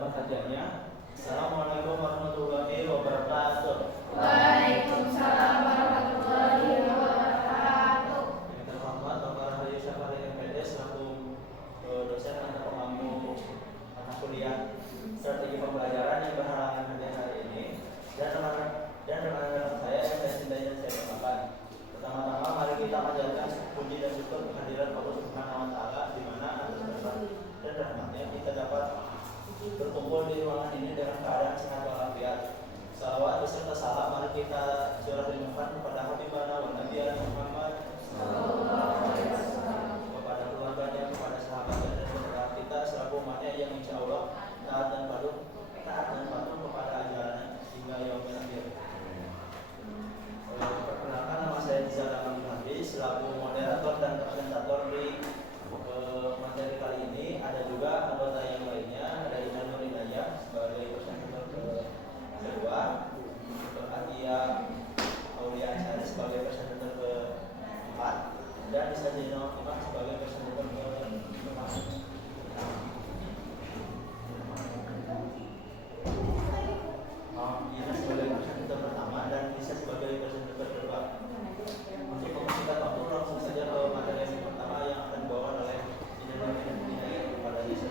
tempat kajiannya. Assalamualaikum warahmatullahi wabarakatuh. Waalaikumsalam warahmatullahi wabarakatuh. Yang terhormat Bapak Hari Syafari MPD selaku dosen atau pengampu mata kuliah strategi pembelajaran yang berhalangan hadir hari ini, dan rekan-rekan saya yang saya cintai dan saya banggakan. Pertama-tama mari kita panjatkan puji dan syukur kehadiran Allah Subhanahu wa taala, di mana atas berkat dan rahmatnya kita dapat berkumpul di ruangan ini dengan keadaan sehat walafiat. Salawat beserta salam mari kita curahkan kepada Habibana wa Nabiyana Muhammad kepada keluarganya, kepada sahabatnya dan kepada kita selaku umatnya yang insya Allah taat dan patuh kepada ajarannya hingga yaumil akhir. Perkenalkan, nama saya Zara Abdul selaku moderator dan presentator di materi kali ini. Ada juga anggota yang lainnya, ada Ina Nur Hidayah sebagai presentator kedua, Dr. Atia Aulia Ansari sebagai presentator keempat, dan Isa Zainal Imam sebagai presentator kelima. Ina sebagai presentator pertama dan Isa sebagai presentator kedua. Untuk mempersingkat waktu, langsung saja ke materi yang pertama yang akan dibawakan oleh Ina Nur Hidayah kepada Isa.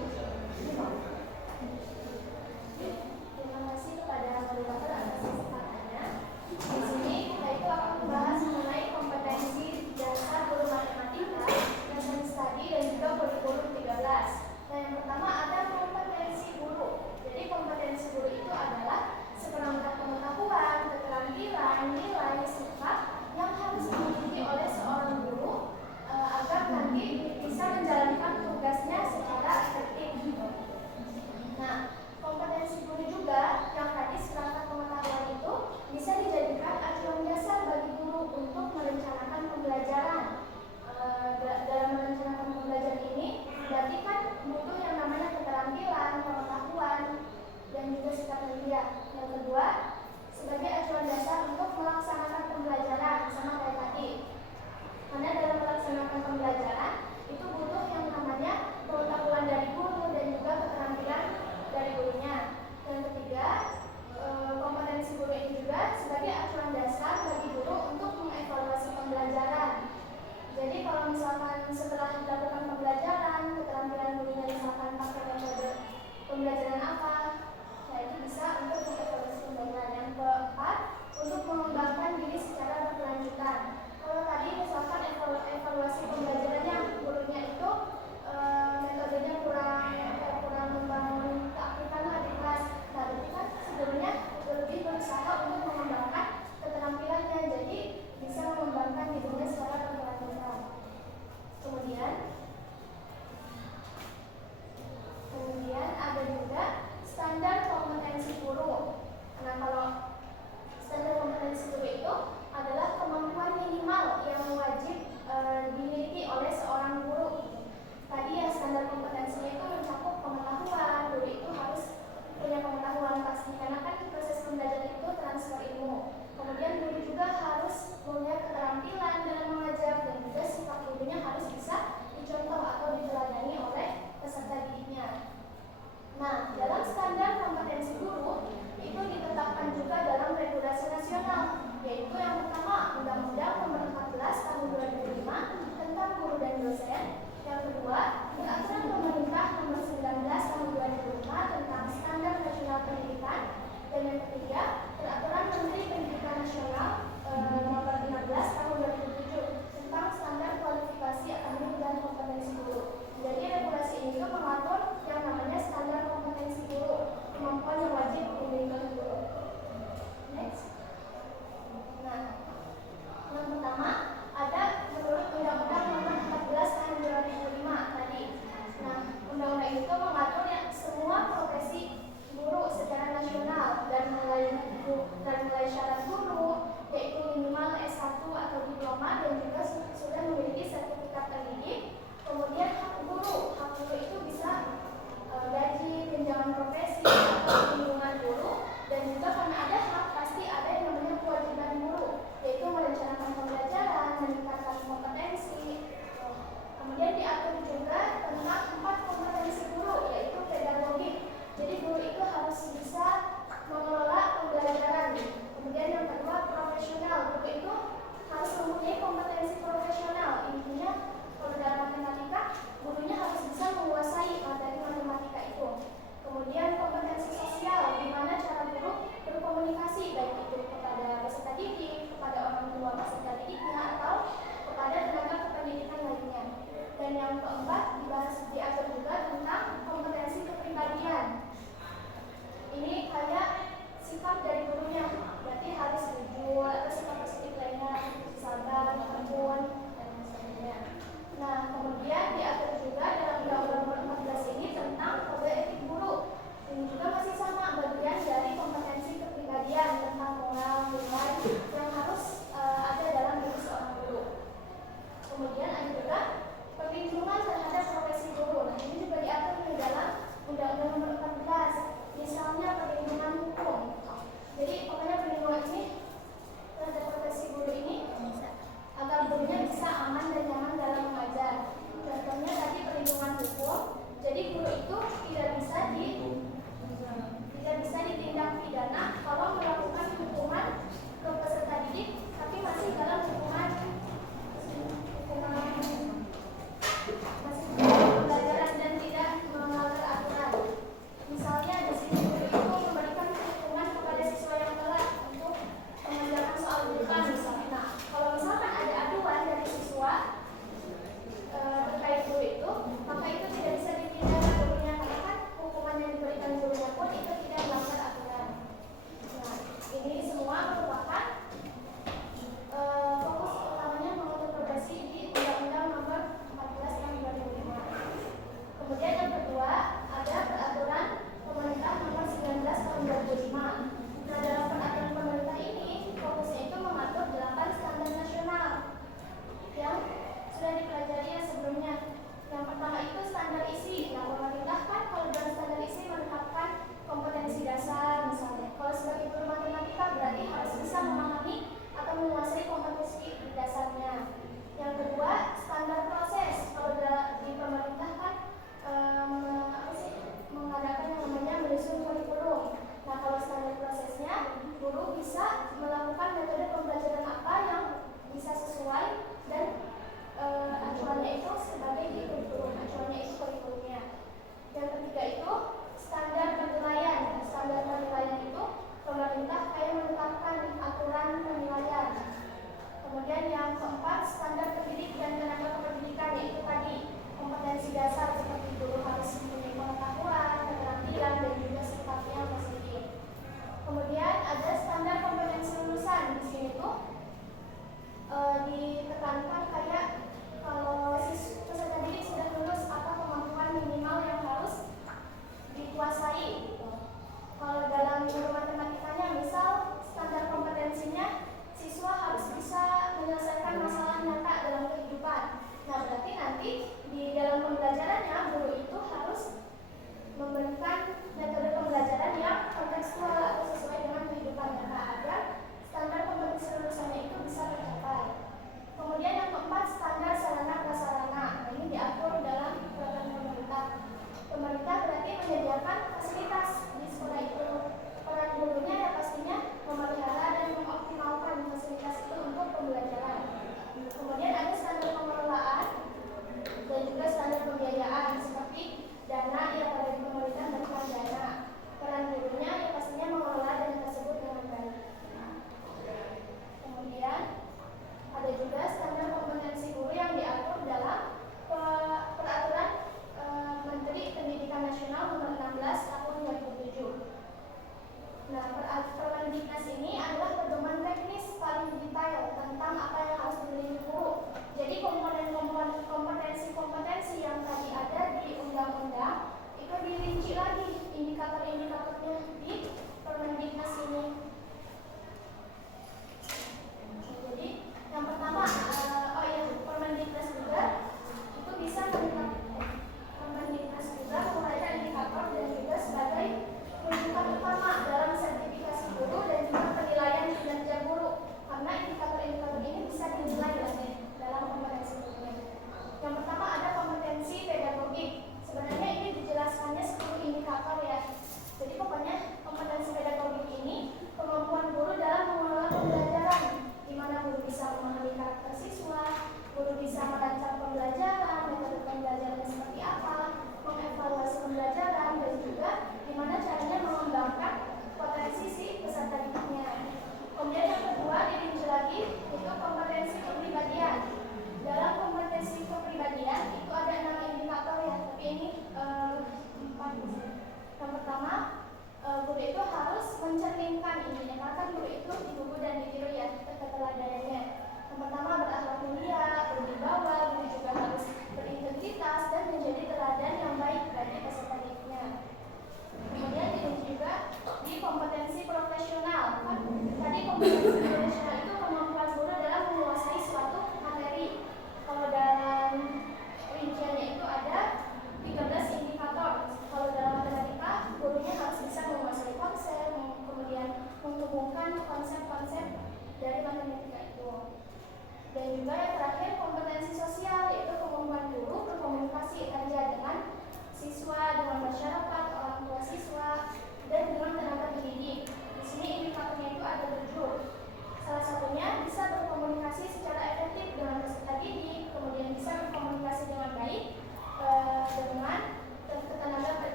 Terima kasih kepada moderator atas kesempatannya. Di sini kita itu akan membahas mengenai kompetensi dasar guru matematika, lesson study dan juga kurikulum 13. Nah, yang pertama ada kompetensi guru. Jadi kompetensi guru itu adalah seperangkat pengetahuan, keterampilan, nilai, sifat yang harus dimiliki oleh seorang guru agar nanti bisa menjalankan tugasnya secara efektif. Nah, kompetensi guru juga yang tadi seperangkat pengetahuan itu bisa dijadikan acuan dasar bagi guru untuk merencanakan pembelajaran. Dalam merencanakan pembelajaran ini berarti kan butuh yang namanya keterampilan, pengetahuan, dan juga sikap mulia. Yang kedua, sebagai acuan dasar untuk melaksanakan pembelajaran sama kayak tadi. Karena dalam melaksanakan pembelajaran itu butuh yang namanya pengetahuan dari guru dan juga keterampilan dari gurunya. Yang ketiga, kompetensi guru ini juga sebagai acuan dasar bagi guru untuk mengevaluasi pembelajaran. Jadi kalau misalkan setelah dilakukan pembelajaran, keterampilan gurunya misalkan pakai metode pembelajaran apa, nah itu bisa untuk mengevaluasi pembelajaran. Yang keempat, untuk mengembangkan diri secara berkelanjutan. Kalau tadi misalkan evaluasi pembelajarannya gurunya itu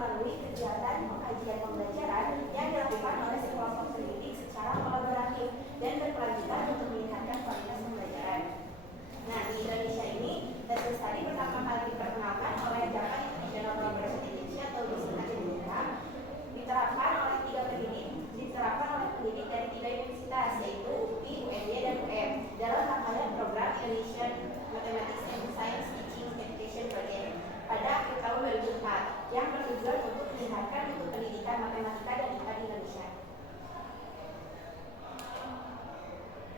melalui kegiatan pengkajian pembelajaran yang dilakukan oleh sekelompok pendidik secara kolaboratif dan berkelanjutan untuk meningkatkan kualitas pembelajaran. Nah, di Indonesia ini, lesson study pertama kali diperkenalkan oleh Japan International Collaboration Agency atau disingkat JICA, diterapkan oleh pendidik dari 3 universitas, yaitu UPI, UNY, dan UM dalam rangkaian program Indonesian Mathematics and Science Teaching Education Project pada akhir tahun 2004 yang bertujuan untuk meningkatkan mutu pendidikan matematika dan IPA di Indonesia.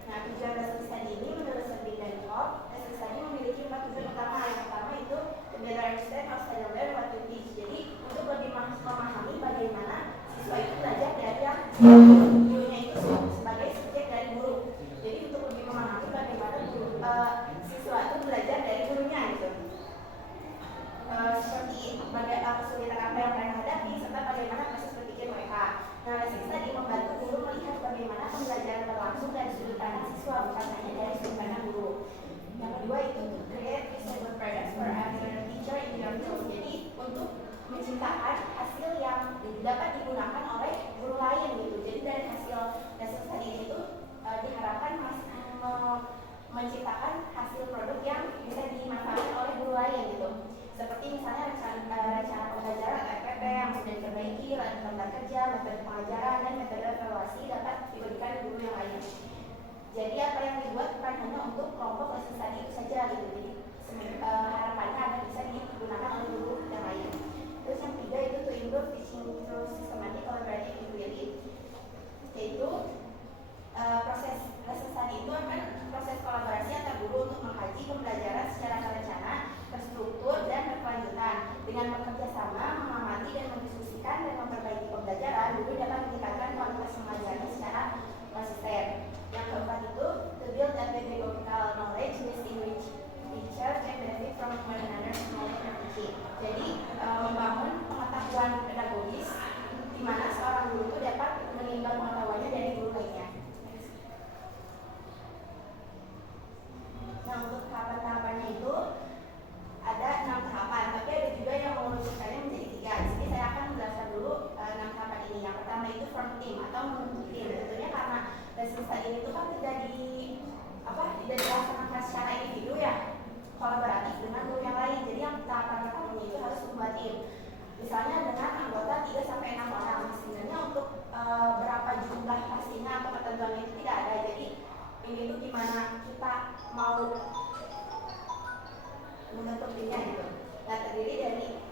Nah, tujuan lesson study ini menurut Serbi dan Koch, lesson study memiliki 4 tujuan utama. Yang pertama itu to better understand how students learn what to teach. Jadi untuk lebih memahami bagaimana siswa itu belajar dari yang gurunya itu sebagai subjek dari guru. Jadi untuk lebih memahami bagaimana siswa itu belajar dari gurunya gitu. Seperti kesulitan apa yang mereka hadapi serta bagaimana proses berpikir mereka. Nah, lesson study membantu guru melihat bagaimana pembelajaran berlangsung dari sudut pandang siswa, bukan hanya dari sudut pandang guru. Yang kedua itu to create visible products for every teacher in your field. Jadi untuk menciptakan hasil yang dapat digunakan oleh guru lain gitu. Jadi dari hasil lesson study itu diharapkan menciptakan hasil produk yang bisa dimanfaatkan oleh guru lain gitu. Seperti misalnya rencana pembelajaran RPP yang sudah diperbaiki, lembar kerja, metode pengajaran, dan metode evaluasi dapat diberikan guru yang lain. Jadi apa yang dibuat bukan hanya untuk kelompok lesson study itu saja gitu. Jadi harapannya agar bisa digunakan oleh guru yang lain. Terus yang ketiga itu to improve teaching through systematic collaborative activity, yaitu proses lesson study itu akan proses kolaborasi antar guru untuk mengkaji pembelajaran secara terencana, terstruktur, dan berkelanjutan. Dengan bekerja sama, mengamati dan mendiskusikan dan memperbaiki pembelajaran, guru dapat meningkatkan kualitas pembelajaran secara konsisten. Yang keempat itu to build a pedagogical knowledge based in which teacher can benefit from one another's knowledge and teaching. Jadi membangun pengetahuan pedagogis di mana seorang guru itu dapat menimba pengetahuannya dari guru lainnya. Nah, untuk tahapan-tahapannya itu ada 6 tahapan, tapi ada juga yang mengurucutkannya menjadi 3. Di sini saya akan menjelaskan dulu 6 tahapan ini. Yang pertama itu from team atau membentuk tim. Tentunya karena lesson study itu kan tidak dilaksanakan secara individu ya, kolaboratif dengan guru yang lain. Jadi yang tahapan pertamanya itu harus membuat tim. Misalnya dengan anggota 3-6 orang. Sebenarnya untuk berapa jumlah pastinya atau ketentuannya itu tidak ada. Jadi ini itu gimana kita mau membentuk timnya gitu. Nah, terdiri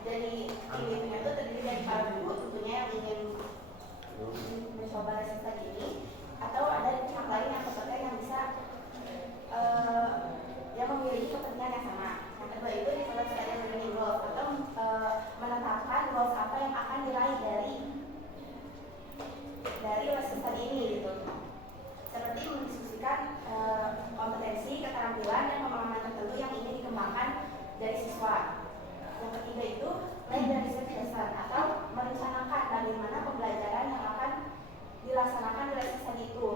dari tim itu terdiri dari para guru tentunya yang ingin mencoba lesson study ini, atau ada pihak lain yang peserta yang bisa yang memiliki kepentingan yang sama. Yang kedua itu disebut learning goals atau menetapkan goals apa yang akan diraih dari lesson study ini gitu. Seperti mendiskusikan kompetensi, keterampilan, dan pemahaman tertentu yang ingin dikembangkan dari siswa. Yang ketiga itu plan dan research lesson atau merencanakan bagaimana pembelajaran yang akan dilaksanakan di lesson study itu.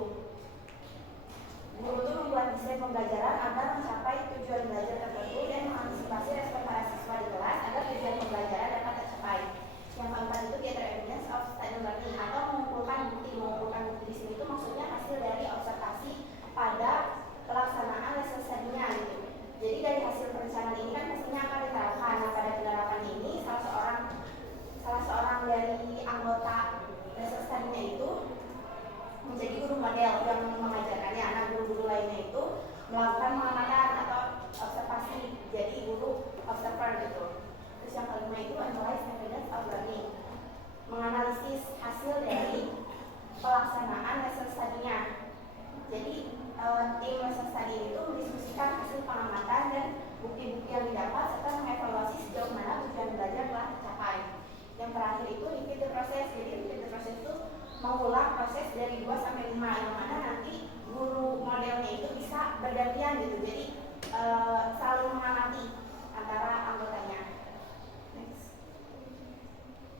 Guru itu membuat desain pembelajaran agar mencapai tujuan belajar tertentu dan mengantisipasi respon para siswa di kelas agar tujuan pembelajaran dapat tercapai. Yang keempat itu gather evidence of study learning atau mengumpulkan bukti. Mengumpulkan bukti di sini itu maksudnya hasil dari observasi pada pelaksanaan lesson study-nya gitu. Jadi dari hasil perencanaan ini kan pastinya akan diterapkan. Nah, pada penerapan ini salah seorang dari anggota lesson study-nya itu menjadi guru model yang mengajarkannya. Nah, guru-guru lainnya itu melakukan pengamatan atau observasi, jadi guru observer gitu. Terus yang kelima itu analyze evidence of learning, menganalisis hasil dari pelaksanaan lesson study-nya. Jadi tim lesson study itu mendiskusikan hasil pengamatan dan bukti-bukti yang didapat serta mengevaluasi sejauh mana tujuan belajar telah tercapai. Yang terakhir itu repeat the process. Jadi repeat the process itu mengulang proses dari 2-5 yang mana nanti guru modelnya itu bisa bergantian gitu. Jadi saling mengamati antara anggotanya. Next.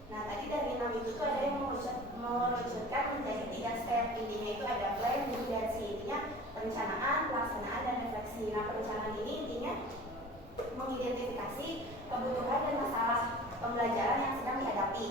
Nah, tadi dari 6 itu tuh ada yang mengerucutkan menjadi 3 step. Intinya itu ada plan, mitigasi, intinya perencanaan, pelaksanaan, dan refleksi. Nah, perencanaan ini intinya mengidentifikasi kebutuhan dan masalah pembelajaran yang sedang dihadapi.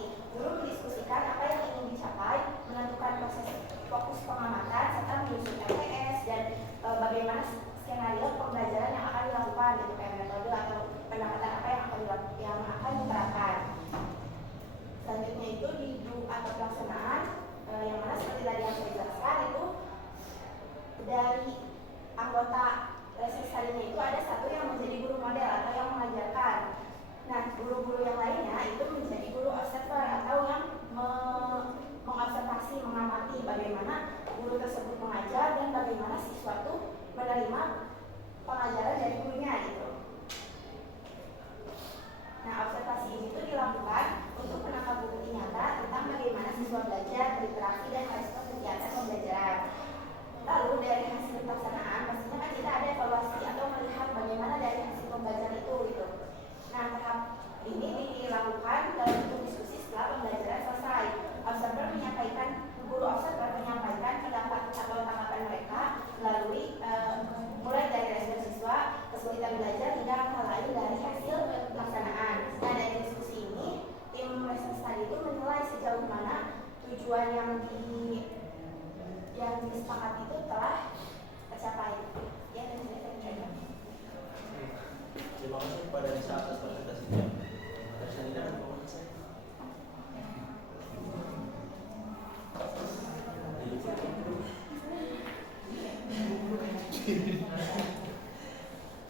itu menilai sejauh mana tujuan yang disepakati itu telah tercapai. Ya, dan saya kira. Terima kasih kepada Nisa atas presentasinya. Selanjutnya ada komen saya.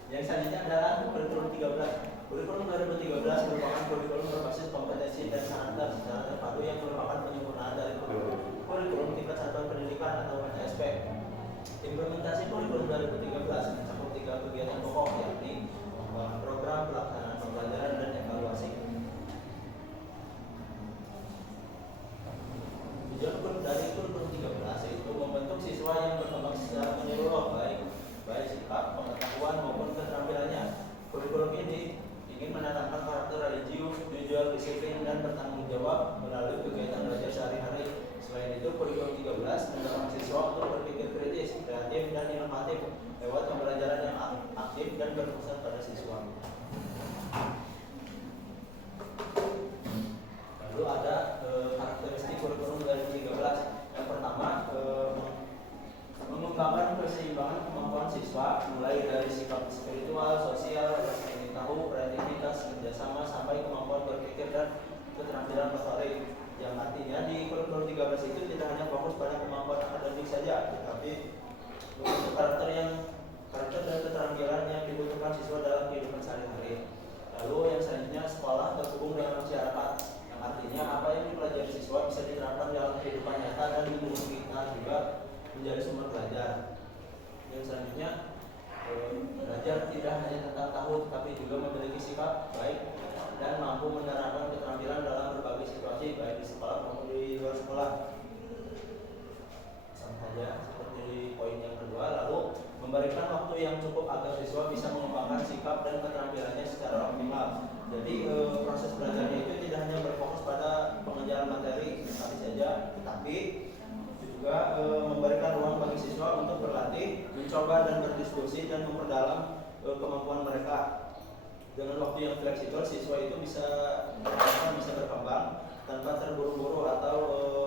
Yang selanjutnya adalah kurikulum 13. Kurikulum 2013 merupakan kurikulum berbasis kompetensi dan karakter secara terpadu yang merupakan penyempurnaan dari kurikulum tingkat satuan pendidikan atau KSP. Implementasi kurikulum 2013 mencakup 3 kegiatan pokok, yakni pengembangan program, pelaksanaan pembelajaran, dan evaluasi. Tujuan dari kurikulum 13 yaitu membentuk siswa yang berkembang secara menyeluruh, baik sikap, pengetahuan maupun keterampilannya. Kurikulum ini ingin menanamkan karakter religius, jujur, disiplin, dan bertanggung jawab melalui kegiatan belajar sehari-hari. Selain itu, kurikulum 13 mendorong siswa untuk berpikir kritis, kreatif, dan inovatif lewat pembelajaran yang aktif dan berpusat pada siswa. Lalu ada karakteristik kurikulum 2013. Yang pertama, mengembangkan keseimbangan kemampuan siswa, mulai dari sikap spiritual, sosial, rasa ingin tahu, kreativitas, kerjasama, sampai kemampuan berpikir dan keterampilan motorik. Yang artinya di kurikulum 13 itu tidak hanya fokus pada kemampuan akademik saja, tetapi membentuk karakter dan keterampilan yang dibutuhkan siswa dalam kehidupan sehari-hari. Lalu yang selanjutnya, sekolah terhubung dengan masyarakat. Yang artinya apa yang dipelajari siswa bisa diterapkan dalam kehidupan nyata dan di lingkungan kita juga menjadi sumber belajar. Yang selanjutnya, belajar tidak hanya tentang tahu, tapi juga memiliki sikap baik dan mampu menerapkan keterampilan dalam berbagai situasi, baik di sekolah maupun di luar sekolah. Sama saja seperti di poin yang kedua. Lalu memberikan waktu yang cukup agar siswa bisa mengembangkan sikap dan keterampilannya secara optimal. Jadi proses belajarnya itu tidak hanya berfokus pada pengejaran materi sekali saja, tetapi juga memberikan ruang bagi siswa untuk berlatih, mencoba dan berdiskusi dan memperdalam kemampuan mereka. Dengan waktu yang fleksibel, siswa itu bisa berkembang tanpa terburu-buru atau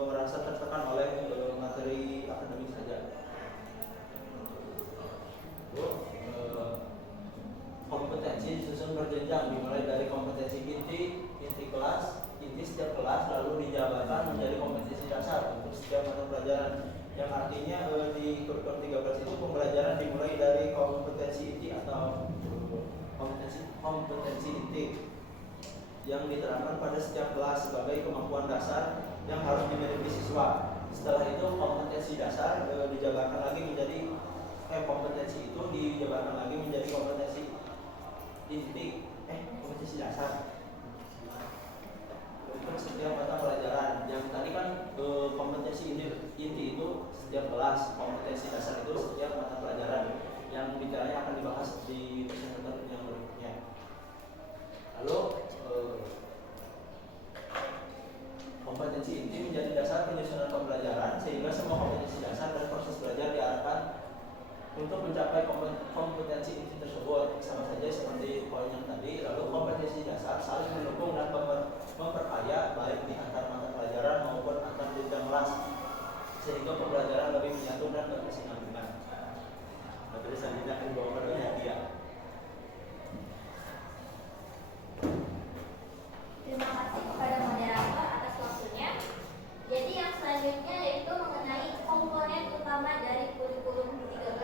merasa tertekan oleh materi akademik saja. Kompetensi disusun berjenjang, dimulai dari kompetensi inti kelas, inti setiap kelas, lalu dijabarkan menjadi kompetensi dasar untuk setiap mata pelajaran. Yang artinya di kurikulum 13 itu pembelajaran dimulai dari kompetensi inti atau kompetensi inti yang diterapkan pada setiap kelas sebagai kemampuan dasar yang harus dimiliki siswa. Setelah itu kompetensi dasar dijabarkan lagi menjadi kompetensi itu dijabarkan lagi menjadi kompetensi inti kompetensi dasar untuk setiap mata pelajaran. Yang tadi kan kompetensi inti itu setiap kelas, kompetensi dasar itu setiap mata pelajaran yang bicaranya akan dibahas di presenter yang berikutnya. Lalu kompetensi inti menjadi dasar penyusunan pembelajaran sehingga semua kompetensi dasar dan proses belajar diarahkan untuk mencapai kompetensi inti tersebut. Sama saja seperti poin yang tadi. Lalu kompetensi dasar saling mendukung dan memperkaya baik di antar mata pelajaran maupun antar jenjang kelas sehingga pembelajaran lebih menyatu dan berkesinambungan. Materi selanjutnya akan dibawakan oleh Nadia. Terima kasih kepada moderator atas waktunya. Jadi yang selanjutnya yaitu mengenai komponen utama dari kurikulum 13.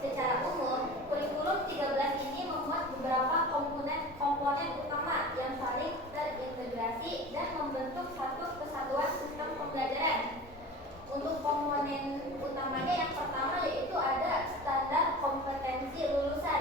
Secara umum, kurikulum 13 ini memuat beberapa komponen utama yang saling terintegrasi dan membentuk satu kesatuan sistem pembelajaran. Untuk komponen utamanya yang pertama yaitu ada standar kompetensi lulusan.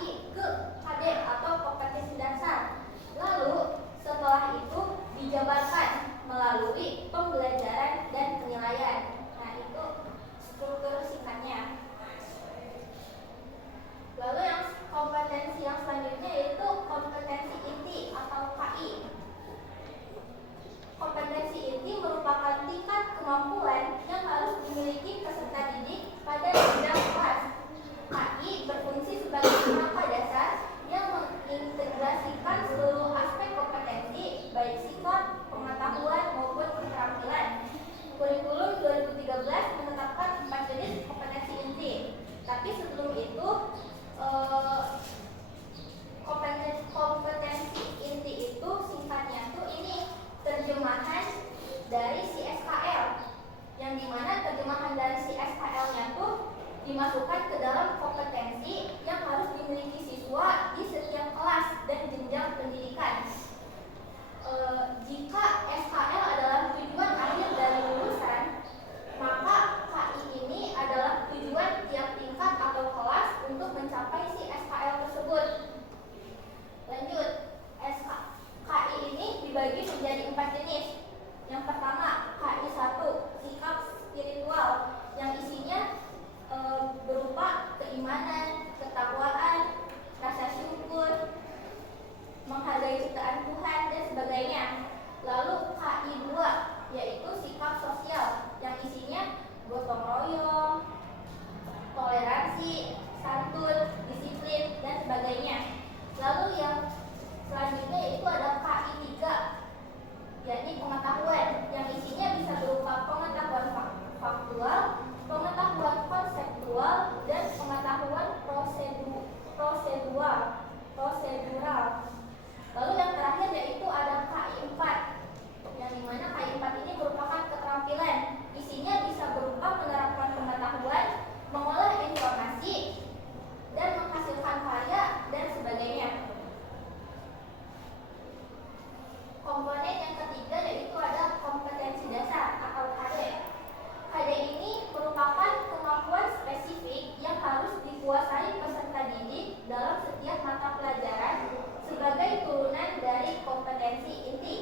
KI ke KD atau kompetensi dasar. Lalu setelah itu dijabarkan melalui pembelajaran dan penilaian. Nah, itu struktur singkatnya. Lalu yang kompetensi yang selanjutnya yaitu kompetensi inti atau KI. Kompetensi inti merupakan tingkat kemampuan yang harus dimiliki peserta didik pada jenjang kelas. KI berfungsi sebagai kerangka dasar yang mengintegrasikan seluruh aspek kompetensi, baik sikap, pengetahuan maupun keterampilan. Kurikulum 2013 menetapkan 4 jenis kompetensi inti. Tapi sebelum itu kompetensi inti itu singkatnya tuh ini terjemahan dari CSKL, yang dimana terjemahan dari CSKL-nya tuh dimasukkan ke dalam kompetensi yang harus dimiliki siswa di setiap kelas dan jenjang pendidikan. Jika SKL adalah tujuan akhir dari lulusan, maka KI ini adalah tujuan tiap tingkat atau kelas untuk mencapai si SKL tersebut. Lanjut, KI ini dibagi menjadi 4 jenis. Yang pertama, KI 1, sikap spiritual, yang isinya berupa keimanan, ketakwaan, rasa syukur, menghargai ciptaan Tuhan, dan sebagainya. Lalu KI 2, yaitu sikap sosial, yang isinya gotong royong, toleransi, santun, disiplin, dan sebagainya. Lalu yang selanjutnya yaitu ada KI 3, yakni pengetahuan, yang isinya bisa berupa pengetahuan faktual, pengetahuan konseptual, dan pengetahuan prosedural. Lalu yang terakhir yaitu ada KI 4, yang dimana KI 4 ini merupakan keterampilan, isinya bisa berupa menerapkan pengetahuan, mengolah informasi, dan menghasilkan karya, dan sebagainya. Komponen yang ketiga yaitu ada kompetensi dasar atau KD. KD ini merupakan kemampuan spesifik yang harus dikuasai peserta didik dalam setiap mata pelajaran sebagai turunan dari kompetensi inti.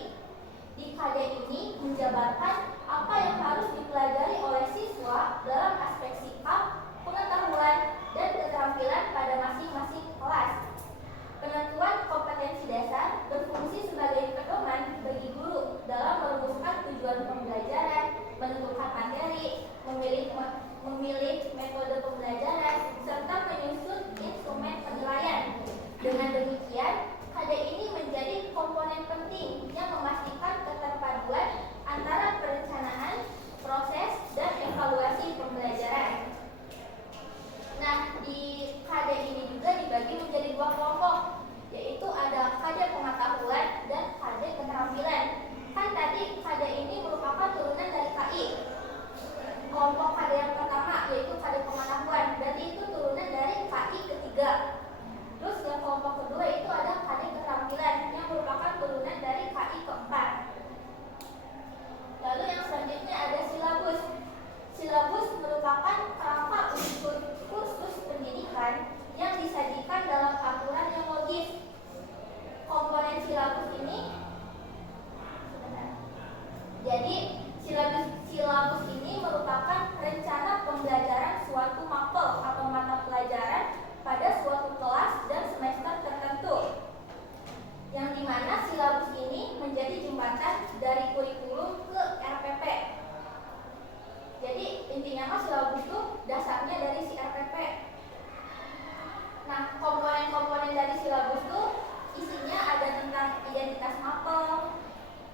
Di KD ini menjabarkan apa yang harus dipelajari oleh siswa dalam aspek sikap, pengetahuan, dan keterampilan pada masing-masing kelas. Penentuan kompetensi dasar berfungsi sebagai pedoman bagi guru dalam merumuskan tujuan pembelajaran, menentukan materi, memilih metode pembelajaran, serta menyusun instrumen penilaian. Dengan demikian, KD ini menjadi komponen penting yang memastikan keterpaduan antara perencanaan, proses, dan evaluasi pembelajaran. Nah, di KD ini juga dibagi menjadi 2 kelompok, yaitu ada KD pengetahuan dan KD keterampilan. Kan tadi KD ini merupakan turunan dari KI. Kelompok KD yang pertama yaitu KD pengetahuan, dan itu turunan dari KI ketiga. Terus yang kelompok kedua itu ada KD keterampilan, yang merupakan turunan dari KI keempat. Lalu yang selanjutnya ada silabus. Silabus merupakan kerangka untuk kursus pendidikan yang disajikan dalam aturan yang logis. Komponen silabus ini, jadi silabus ini merupakan rencana pembelajaran suatu mapel atau mata pelajaran pada suatu kelas dan semester tertentu, yang dimana silabus ini menjadi jembatan dari kurikulum ke RPP. Jadi intinya mas silabus itu dasarnya dari si RPP. Nah, komponen-komponen dari silabus itu isinya ada tentang identitas mapel,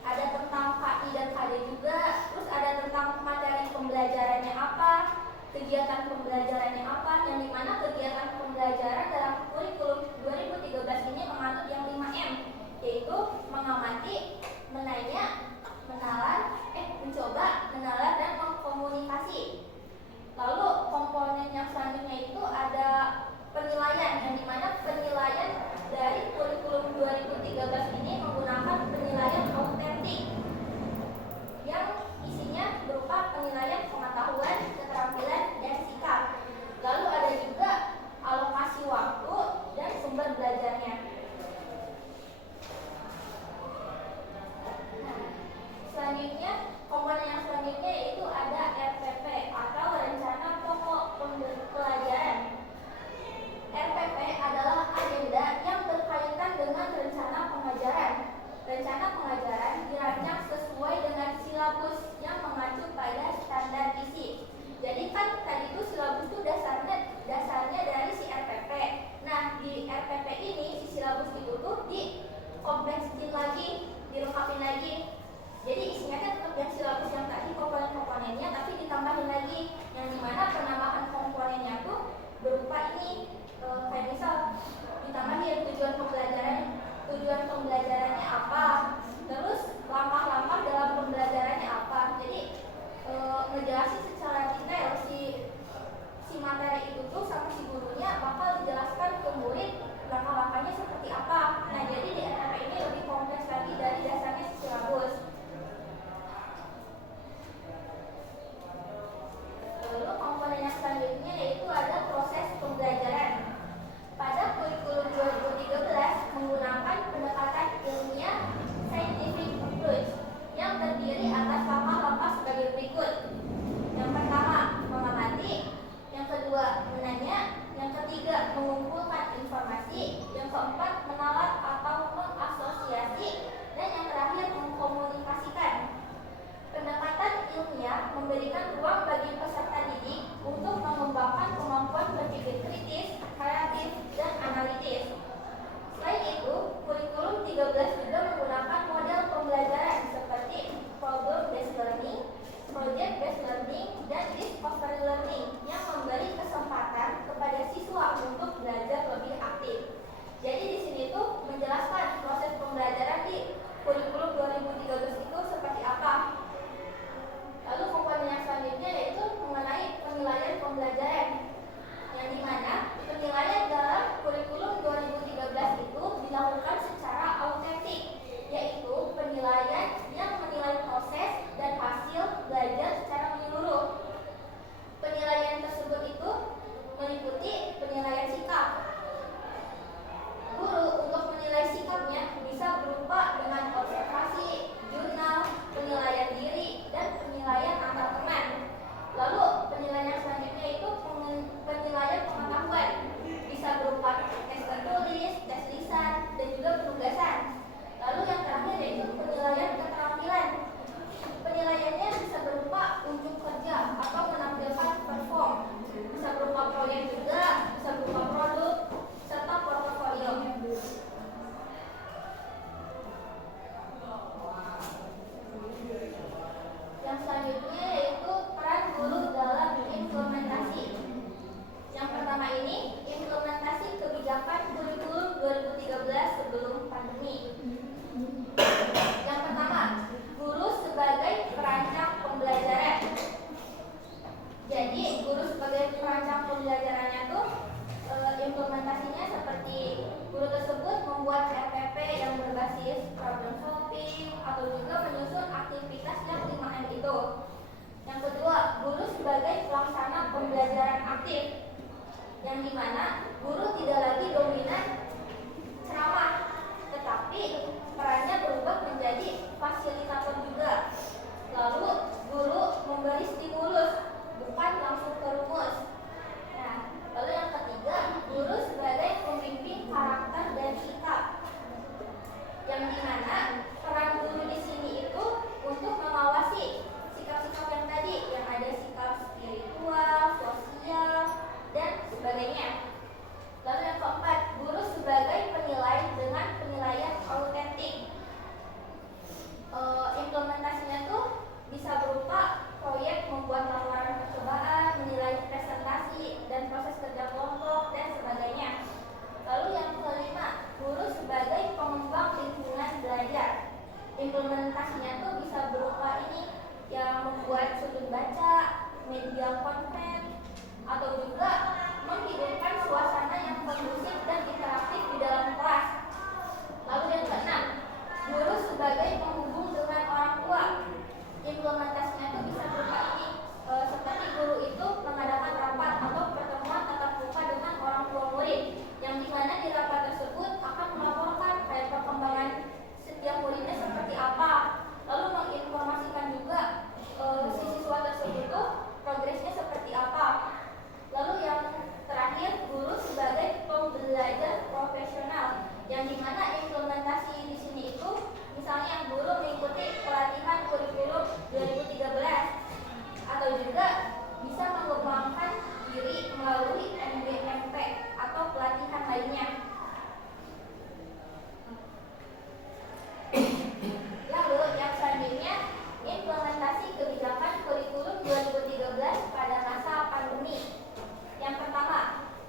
ada tentang KI dan KD juga, terus ada tentang materi pembelajarannya apa, kegiatan pembelajarannya apa, yang dimana kegiatan pembelajaran dalam kurikulum 2013 ini menganut yang 5M, yaitu mengamati, menanya, mencoba, menalar, dan mengkomunikasi. Lalu komponen yang selanjutnya itu ada penilaian, yang dimana penilaian dari kurikulum 2013 ini menggunakan penilaian autentik, yang isinya berupa penilaian pengetahuan, keterampilan, dan sikap. Lalu ada juga alokasi waktu keempat, menalar atau mengasosiasi. Dan yang terakhir, mengkomunikasikan. Pendekatan ilmiah memberikan ruang bagi peserta didik untuk mengembangkan kemampuan berpikir kritis, kreatif, dan analitis. Selain itu, kurikulum 13 juga menggunakan model pembelajaran seperti problem-based learning, project-based learning, dan discovery learning yang memberi kesempatan kepada siswa untuk belajar lebih aktif. Jadi di sini tuh menjelaskan proses pembelajaran di kurikulum 2013 itu seperti apa. Lalu komponen yang selanjutnya yaitu mengenai penilaian pembelajaran, yang dimana penilaian dalam kurikulum 2013 itu dilakukan secara autentik, yaitu penilaian yang menilai proses dan hasil belajar secara menyeluruh. Penilaian tersebut itu meliputi penilaian sikap. Guru untuk menilai sikapnya bisa berupa dengan observasi, jurnal, penilaian diri, dan penilaian antar teman. Lalu penilaian yang selanjutnya itu penilaian pengetahuan, bisa berupa tes tertulis, tes lisan, dan juga penugasan. Lalu yang terakhir yaitu penilaian keterampilan. Penilaiannya bisa berupa unjuk kerja atau menampilkan perform, bisa berupa proyek juga, bisa berupa produk, serta portofolio. Yang selanjutnya yaitu peran guru dalam implementasi. Yang pertama ini, implementasi kebijakan kurikulum 2013 sebelum pandemi. Yang pertama, guru sebagai perancang pembelajaran. Jadi, guru sebagai perancang pembelajarannya tuh implementasinya seperti guru tersebut membuat RPP yang berbasis problem solving atau juga menyusun aktivitas yang 5M itu. Yang kedua, guru sebagai pelaksana pembelajaran aktif, yang dimana guru tidak lagi dominan ceramah, tetapi perannya berubah menjadi fasilitator juga. Lalu guru memberi stimulus, bukan langsung ke rumus. Nah, lalu yang ketiga, guru sebagai pembimbing karakter dan sikap, yang dimana peran guru di sini itu untuk mengawasi sikap-sikap yang tadi, yang ada sikap spiritual, sosial, dan sebagainya. Lalu yang keempat, guru sebagai penilai dengan penilaian autentik. Implementasinya tuh bisa berupa proyek membuat laporan percobaan, menilai presentasi, dan proses kerja kelompok, dan sebagainya. Lalu yang kelima, guru sebagai pengembang lingkungan belajar. Implementasinya tuh bisa berupa ini, yang membuat sudut baca, media konten, atau juga menghidupkan suasana yang kondusif dan interaktif di dalam kelas. Lalu yang keenam, guru sebagai penghubung dengan orang tua. Implementasinya itu bisa berupa ini, seperti guru itu mengadakan rapat atau pertemuan tatap muka dengan orang tua murid, yang dimana di rapat tersebut akan melaporkan kayak perkembangan setiap muridnya seperti apa, lalu menginformasikan juga si siswa tersebut tuh progresnya seperti apa. Lalu yang terakhir, guru sebagai pembelajar profesional, yang dimana implementasi di sini itu misalnya guru mengikuti pelatihan kurikulum 2013 atau juga bisa mengembangkan diri melalui MBMP atau pelatihan lainnya. Lalu yang selanjutnya, implementasi kebijakan kurikulum 2013 pada masa pandemi. Yang pertama,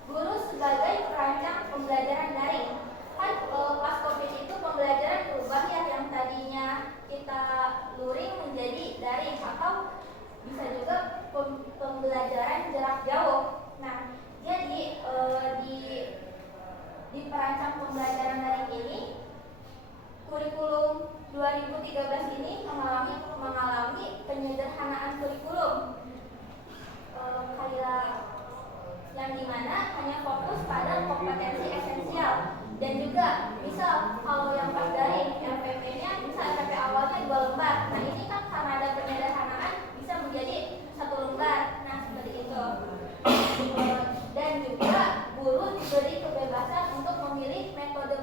guru sebagai perancang pembelajaran daring. Kan pas COVID itu pembelajaran berubah ya, yang tadinya kita luring menjadi daring atau bisa juga pembelajaran jarak jauh. Nah, jadi di perancang pembelajaran daring ini, kurikulum 2013 ini mengalami penyederhanaan kurikulum, kayak yang dimana hanya fokus pada kompetensi esensial. Dan juga misal kalau yang pas daring RPP-nya bisa RPP awalnya 2 lembar. Nah ini kan karena ada penyederhanaan bisa menjadi 1 lembar. Nah seperti itu. Dan juga guru diberi kebebasan untuk memilih metode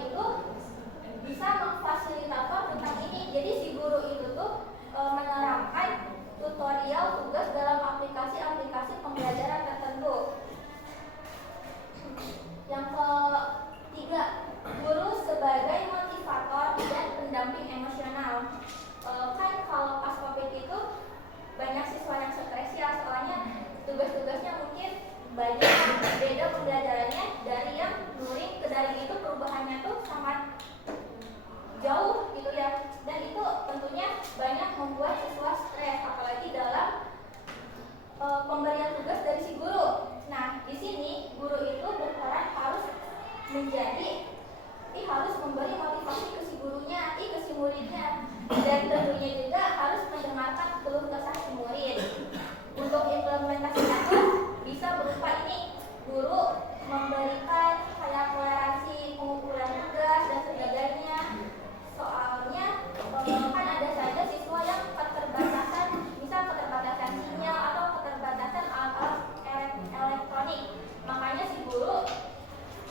itu bisa memfasilitator tentang ini. Jadi si guru itu tuh menerapkan tutorial tugas dalam aplikasi-aplikasi pembelajaran tertentu. Yang ketiga, guru sebagai motivator dan pendamping emosional. Kan kalau pas COVID itu banyak siswa yang stres ya, soalnya tugas-tugasnya mungkin banyak, beda pembelajarannya dari yang luring ke daring itu perubahannya tuh sangat jauh gitu ya, dan itu tentunya banyak membuat siswa stres, apalagi dalam pemberian tugas dari si guru. Nah, di sini guru itu berperan harus menjadi harus memberi motivasi ke si gurunya, ke si muridnya, dan tentunya juga harus mendengarkan keluh kesah si murid. Untuk implementasinya pun bisa berupa ini, guru memberikan kayak toleransi pengumpulan tugas dan sebagainya. Soalnya kan ada saja siswa yang keterbatasan, misal keterbatasan sinyal atau keterbatasan alat elektronik. Makanya si guru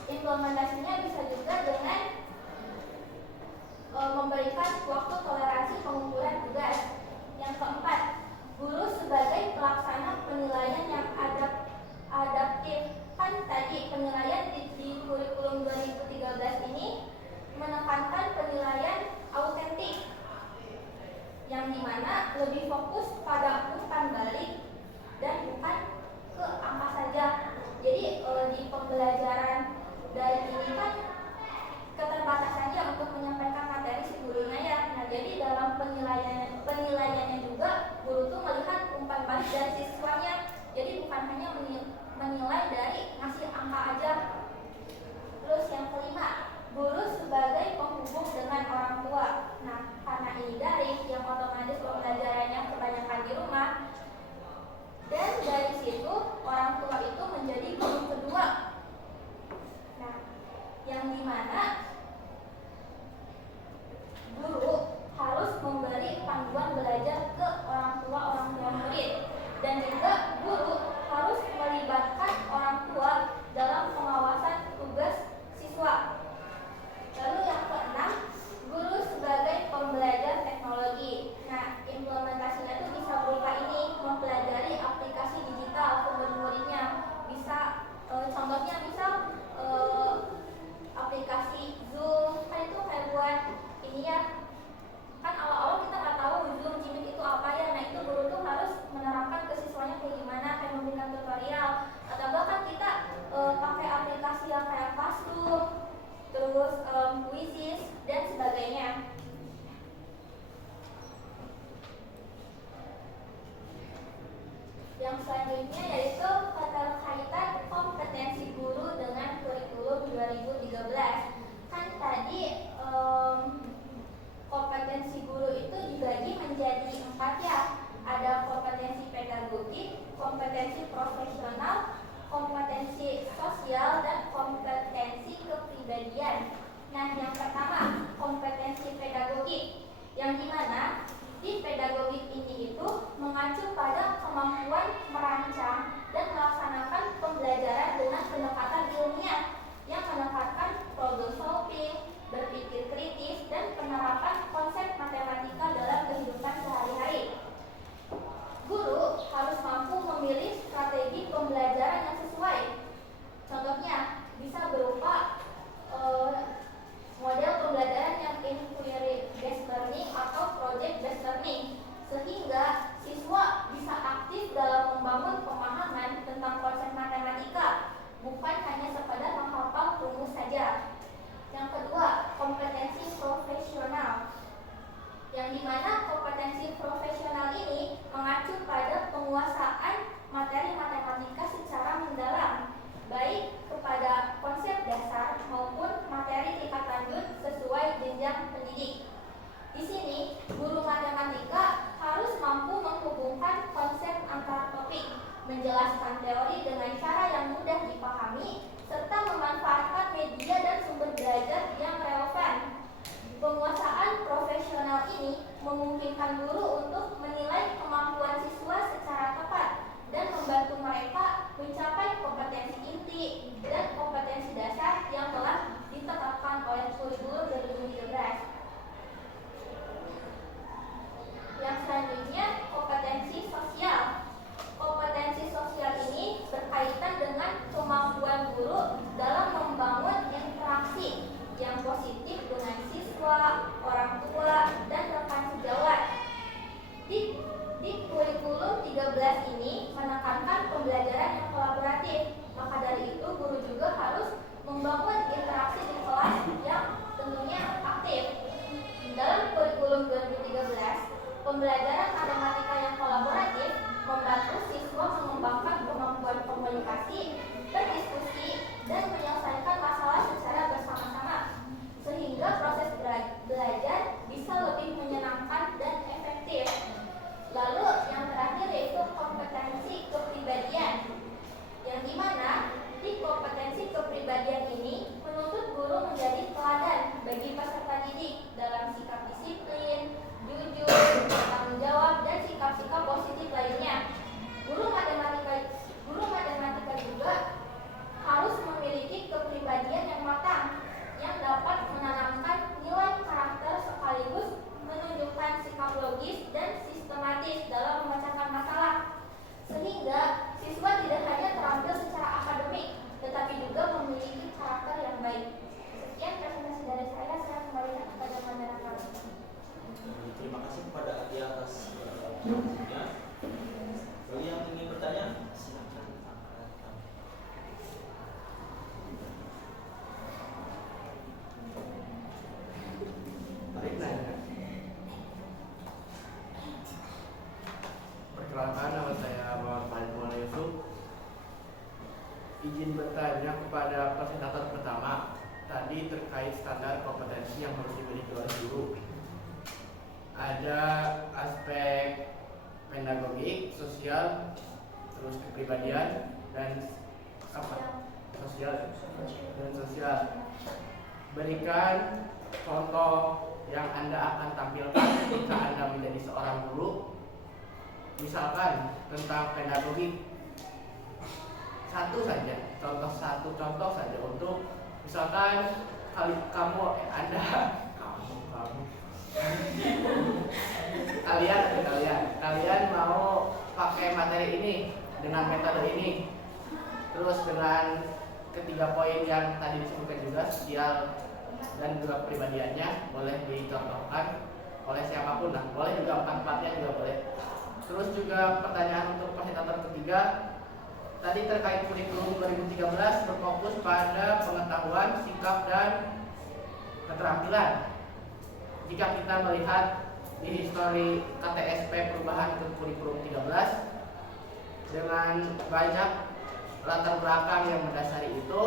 implementasinya bisa juga dengan memberikan waktu toleransi pengumpulan tugas. Yang keempat, guru sebagai pelaksana penilaian yang adaptif. Kan tadi penilaian di kurikulum 2013 ini menekankan penilaian autentik, yang dimana lebih fokus pada umpan balik dan bukan ke angka saja. Jadi di pembelajaran dari ini kan keterbatasannya untuk menyampaikan materi si gurunya ya. Nah, jadi dalam penilaiannya juga guru tuh melihat umpan balik dari siswanya. Jadi bukan hanya menilai dari ngasih angka aja. Terus yang kelima, guru sebagai penghubung dengan orang tua. Nah, karena ini daring yang otomatis pembelajarannya kebanyakan di rumah, dan dari situ orang tua itu menjadi guru kedua. Nah, yang dimana guru harus memberi panduan belajar ke orang tua murid, dan juga guru harus melibatkan orang tua dalam pengawasan tugas siswa. Lalu yang keenam, guru sebagai pembelajar teknologi. Nah, implementasinya itu bisa berupa ini, mempelajari aplikasi digital ke murid-muridnya. Bisa contohnya misal aplikasi Zoom, kan itu kayak buat ini ya. Kan awal-awal kita nggak tahu Zoom, Jimit itu apa ya. Nah, itu guru tuh harus menerapkan ke siswanya kayak gimana, kayak memberikan tutorial. Atau bahkan kita pakai aplikasi yang kayak Classroom, terus Quizzes dan sebagainya. Yang selanjutnya yaitu keterkaitan kompetensi guru dengan kurikulum 2013. Kan tadi kompetensi guru itu dibagi menjadi 4 ya. Ada kompetensi pedagogik, kompetensi profesional, kompetensi sosial, dan kompetensi kepribadian. Nah, yang pertama, kompetensi pedagogik, yang dimana di pedagogik ini itu mengacu pada kemampuan merancang dan melaksanakan pembelajaran dengan pendekatan ilmiah yang menekankan problem solving, berpikir kritis, dan penerapan konsep matematika dalam kehidupan sehari-hari. Guru harus mampu memilih strategi pembelajaran yang sesuai. Contohnya bisa berupa model tadi terkait standar kompetensi yang harus dimiliki oleh guru. Ada aspek pedagogik, sosial, terus kepribadian, dan sosial. Berikan contoh yang Anda akan tampilkan ketika Anda menjadi seorang guru. Misalkan tentang pedagogik, satu contoh saja untuk misalkan kalian mau pakai materi ini dengan metode ini, terus dengan ketiga poin yang tadi disebutkan juga, sosial dan juga kepribadiannya, boleh dicontohkan oleh siapapun lah, boleh juga empat-empatnya juga boleh. Terus juga pertanyaan untuk fasilitator ketiga, tadi terkait kurikulum 2013 berfokus pada pengetahuan, sikap, dan keterampilan. Jika kita melihat di histori KTSP perubahan ke kurikulum 13 dengan banyak latar belakang yang mendasari itu,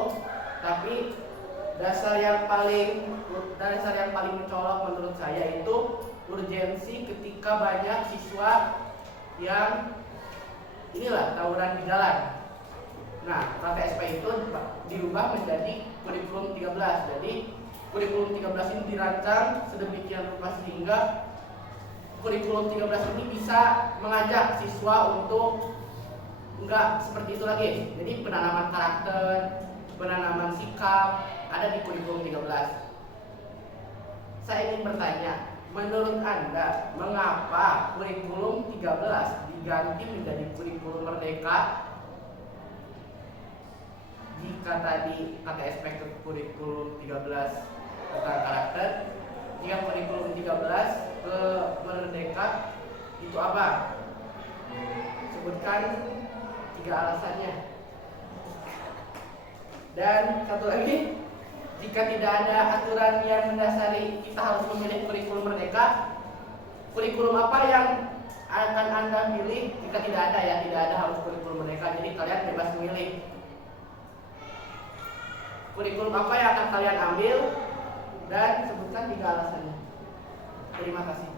tapi dasar yang paling mencolok menurut saya itu urgensi ketika banyak siswa yang tawuran di jalan. Nah, KTSP itu dirubah menjadi kurikulum 13. Jadi kurikulum 13 ini dirancang sedemikian rupa sehingga kurikulum 13 ini bisa mengajak siswa untuk enggak seperti itu lagi. Jadi penanaman karakter, penanaman sikap ada di kurikulum 13. Saya ingin bertanya, menurut Anda mengapa kurikulum 13 diganti menjadi kurikulum merdeka? Jika tadi KTSP ke kurikulum 13 tentang karakter, jika kurikulum 13 ke merdeka, itu apa? Sebutkan 3 alasannya. Dan satu lagi, jika tidak ada aturan yang mendasari kita harus memilih kurikulum merdeka, kurikulum apa yang akan Anda pilih? Jika tidak ada harus kurikulum merdeka, jadi kalian bebas memilih. Kurikulum apa yang akan kalian ambil dan sebutkan 3 alasannya. Terima kasih.